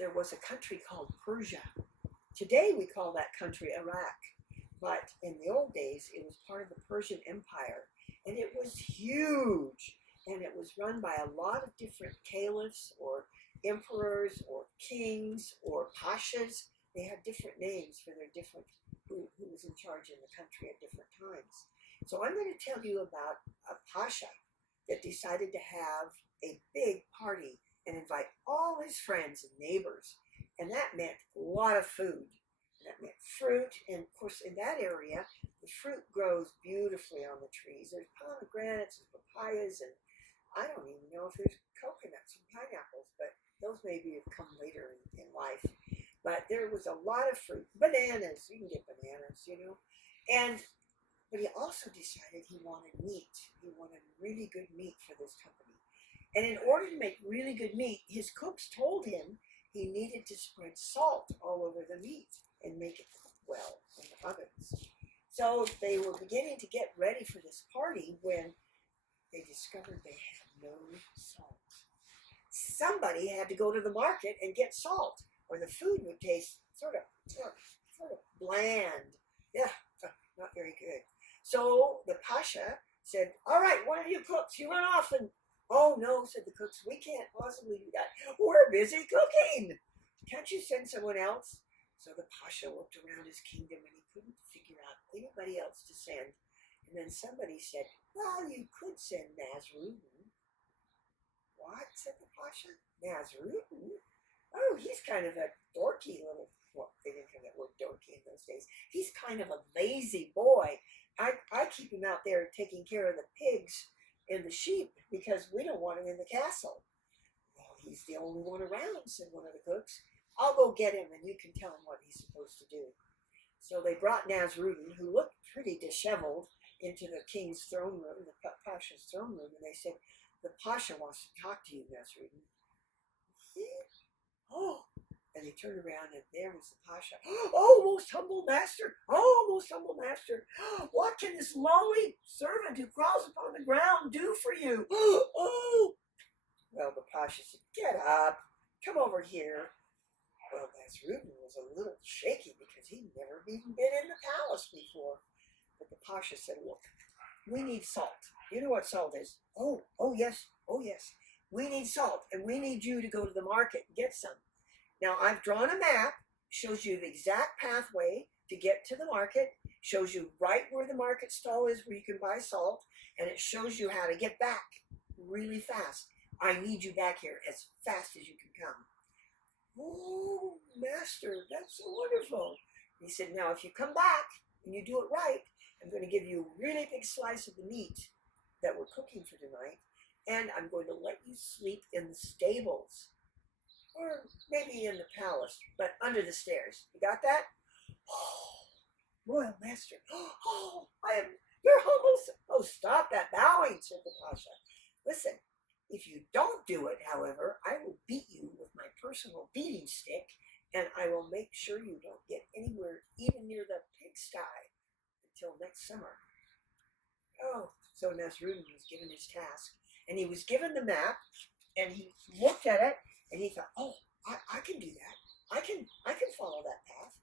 there was a country called Persia. Today we call that country Iraq, but in the old days it was part of the Persian Empire, and it was huge, and it was run by a lot of different caliphs or emperors or kings or pashas. They had different names for their different who was in charge in the country at different times. So I'm going to tell you about a pasha that decided to have a big party and invite all his friends and neighbors. And that meant a lot of food. And that meant fruit. And of course, in that area, the fruit grows beautifully on the trees. There's pomegranates and papayas, and I don't even know if there's coconuts and pineapples, but those maybe have come later in life. But there was a lot of fruit. Bananas, you can get bananas, you know. But he also decided he wanted meat. He wanted really good meat for this company. And in order to make really good meat, his cooks told him he needed to spread salt all over the meat and make it cook well in the ovens. So they were beginning to get ready for this party when they discovered they had no salt. Somebody had to go to the market and get salt, or the food would taste sort of bland. Yeah, not very good. So the pasha said, all right, one of you cooks, you run off. And oh no, said the cooks, we can't possibly do that. We're busy cooking. Can't you send someone else? So the pasha looked around his kingdom and he couldn't figure out anybody else to send. And then somebody said, well, you could send Nasrudin. What? Said the pasha. Nasrudin? Oh, he's kind of a dorky little, well, they didn't have that word dorky in those days. He's kind of a lazy boy. I keep him out there taking care of the pigs and the sheep because we don't want him in the castle. Well, he's the only one around, said one of the cooks. I'll go get him and you can tell him what he's supposed to do. So they brought Nasrudin, who looked pretty disheveled, into the king's throne room, the pasha's throne room, and they said, the pasha wants to talk to you, Nasrudin. Oh, and they turned around and there was the pasha. Oh, most humble master. Oh, most humble master. What can this lowly servant who crawls upon the ground do for you? Oh. Well, the pasha said, get up. Come over here. Well, Nasrudin was a little shaky because he'd never even been in the palace before. But the pasha said, look, we need salt. You know what salt is? Oh yes. We need salt, and we need you to go to the market and get some. Now, I've drawn a map, shows you the exact pathway to get to the market, shows you right where the market stall is where you can buy salt, and it shows you how to get back really fast. I need you back here as fast as you can come. Oh, master, that's so wonderful. He said, now, if you come back and you do it right, I'm going to give you a really big slice of the meat that we're cooking for tonight, and I'm going to let you sleep in the stables, or maybe in the palace, but under the stairs. You got that? Oh, royal master. Oh, I am your humble. Oh, stop that bowing, said the pasha. Listen, if you don't do it, however, I will beat you with my personal beating stick, and I will make sure you don't get anywhere even near the pigsty until next summer. Oh, so Nasrudin was given his task. And he was given the map, and he looked at it, and he thought, oh, I can do that. I can follow that path.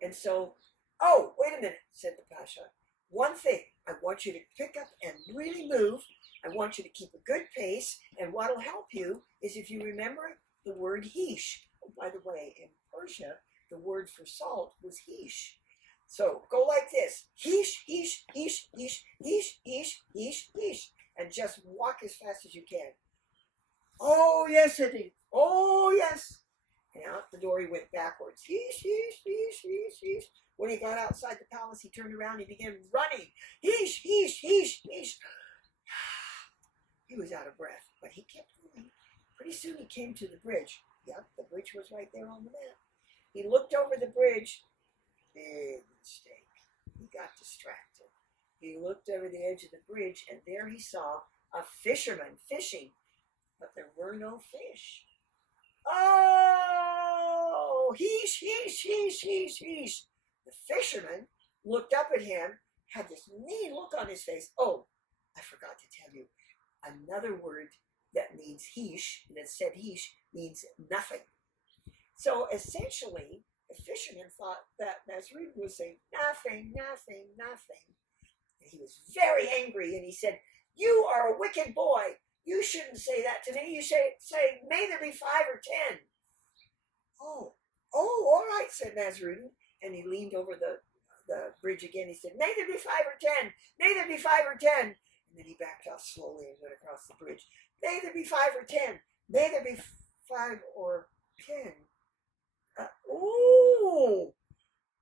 And so, oh, wait a minute, said the pasha. One thing, I want you to pick up and really move. I want you to keep a good pace, and what'll help you is if you remember the word heesh. Oh, by the way, in Persia, the word for salt was heesh. So go like this, heesh, heesh, heesh, heesh, heesh, heesh, heesh, heesh. And just walk as fast as you can. Oh, yes, said he. Oh, yes. And out the door he went backwards. Heesh, heesh, heesh, heesh, heesh. When he got outside the palace, he turned around and began running. Heesh, heesh, heesh, heesh. He was out of breath, but he kept going. Pretty soon he came to the bridge. Yep, the bridge was right there on the map. He looked over the bridge. Big mistake. He got distracted. He looked over the edge of the bridge, and there he saw a fisherman fishing, but there were no fish. Oh, heesh, heesh, heesh, heesh, heesh. The fisherman looked up at him, had this mean look on his face. Oh, I forgot to tell you, another word that means heesh, that said heesh, means nothing. So essentially, the fisherman thought that Nasrud was saying nothing, nothing, nothing. And he was very angry and he said, "You are a wicked boy. You shouldn't say that to me. You should say, may there be 5 or 10." Oh, all right, said Nasrudin. And he leaned over the bridge again. He said, may there be 5 or 10. May there be 5 or 10. And then he backed off slowly and went across the bridge. May there be 5 or 10. May there be 5 or 10. Ooh,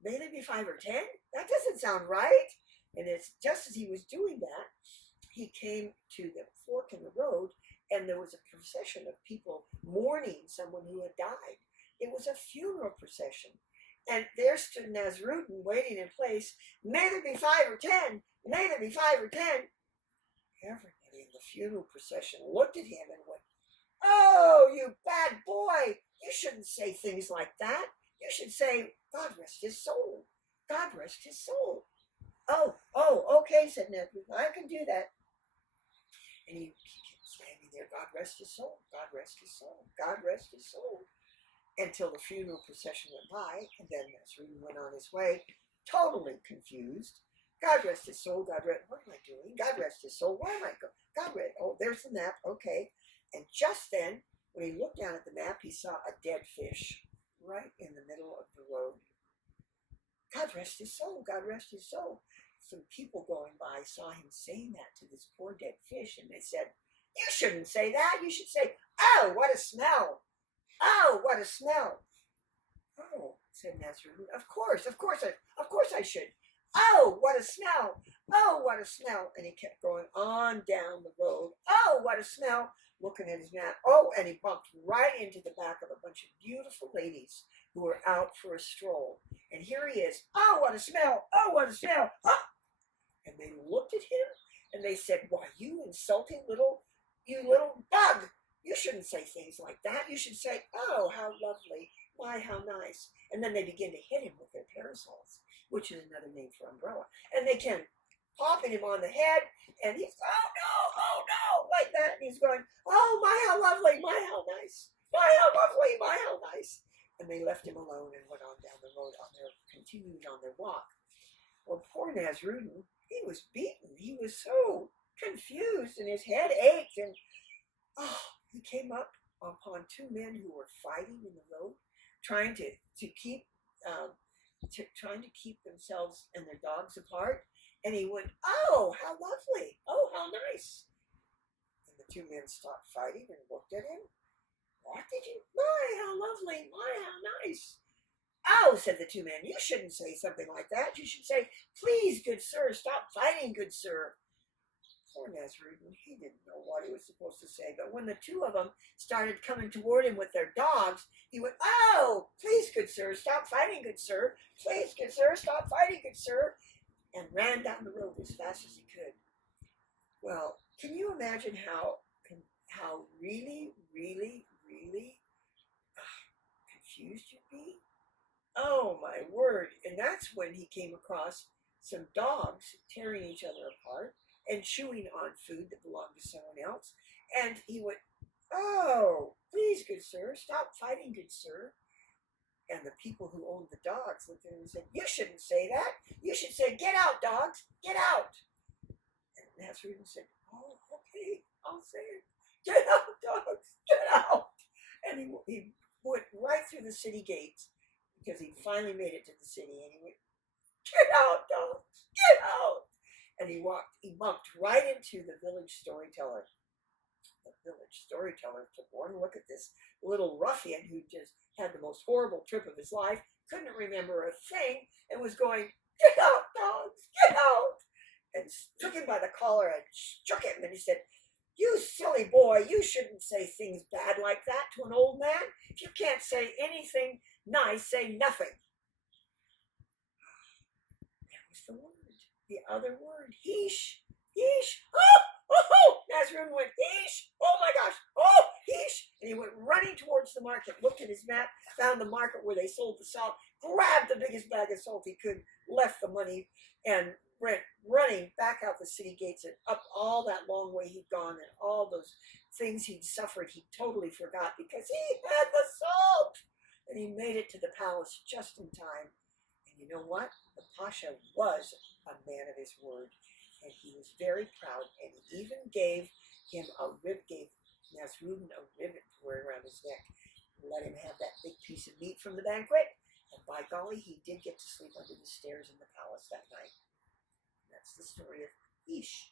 may there be 5 or 10? That doesn't sound right. And it's just as he was doing that, he came to the fork in the road, and there was a procession of people mourning someone who had died. It was a funeral procession. And there stood Nasrudin waiting in place. May there be 5 or 10. May there be 5 or 10. Everybody in the funeral procession looked at him and went, "Oh, you bad boy. You shouldn't say things like that. You should say, God rest his soul. God rest his soul." Oh, okay, said Nasrudin. I can do that. And he kept standing there. God rest his soul. God rest his soul. God rest his soul. Until the funeral procession went by, and then Nasrudin went on his way, totally confused. God rest his soul. God rest. What am I doing? God rest his soul. Where am I going? God rest. Oh, there's the map. Okay. And just then, when he looked down at the map, he saw a dead fish right in the middle of the road. God rest his soul. God rest his soul. Some people going by saw him saying that to this poor dead fish, and they said, "You shouldn't say that. You should say, oh, what a smell. Oh, what a smell." "Oh," said Nasrudin, of course I should. Oh, what a smell. Oh, what a smell." And he kept going on down the road. Oh, what a smell. Looking at his map. Oh, and he bumped right into the back of a bunch of beautiful ladies who were out for a stroll. And here he is. Oh, what a smell. Oh, what a smell. Oh. And they looked at him and they said, "Why, you insulting little bug. You shouldn't say things like that. You should say, oh, how lovely. Why, how nice." And then they begin to hit him with their parasols, which is another name for umbrella. And they can popping him on the head, and he's, oh no, like that. And he's going, "Oh, my, how lovely. My, how nice. My, how lovely. My, how nice." And they left him alone and went on down the road continuing on their walk. Well, poor Nasrudin, he was beaten. He was so confused, and his head ached, and he came up upon 2 men who were fighting in the road, trying to keep themselves and their dogs apart. And he went, "Oh, how lovely! Oh, how nice!" And the 2 men stopped fighting and looked at him. "What did you? My, how lovely! My, how nice!" "Oh," said the 2 men, "you shouldn't say something like that. You should say, please, good sir, stop fighting, good sir." Poor Nasrudin, he didn't know what he was supposed to say, but when the 2 of them started coming toward him with their dogs, he went, "Oh, please, good sir, stop fighting, good sir. Please, good sir, stop fighting, good sir," and ran down the road as fast as he could. Well, can you imagine how really, really, really confused you'd be? Oh, my word. And that's when he came across some dogs tearing each other apart and chewing on food that belonged to someone else. And he went, "Oh, please, good sir, stop fighting, good sir." And the people who owned the dogs looked at him and said, "You shouldn't say that. You should say, get out, dogs, get out." And Nasrudin said, "Oh, okay, I'll say it. Get out, dogs, get out." And he went right through the city gates, because he finally made it to the city, and he went, "Get out, dogs, get out." And he bumped right into the village storyteller. The village storyteller took one look at this little ruffian who just had the most horrible trip of his life, couldn't remember a thing, and was going, "Get out, dogs, get out." And took him by the collar and shook him, and he said, "You silly boy, you shouldn't say things bad like that to an old man. If you can't say anything nice, say nothing." That was the word. The other word, heesh, heesh. Oh, Nasrudin went, heesh, oh my gosh, oh, heesh. And he went running towards the market, looked at his map, found the market where they sold the salt, grabbed the biggest bag of salt he could, left the money, and went running back out the city gates and up all that long way he'd gone, and all those things he'd suffered he totally forgot because he had the salt. and he made it to the palace just in time. And you know what? The Pasha was a man of his word, and he was very proud, and he even gave Nasrudin a ribbon to wear around his neck, and let him have that big piece of meat from the banquet. And by golly, he did get to sleep under the stairs in the palace that night. That's the story of Ish.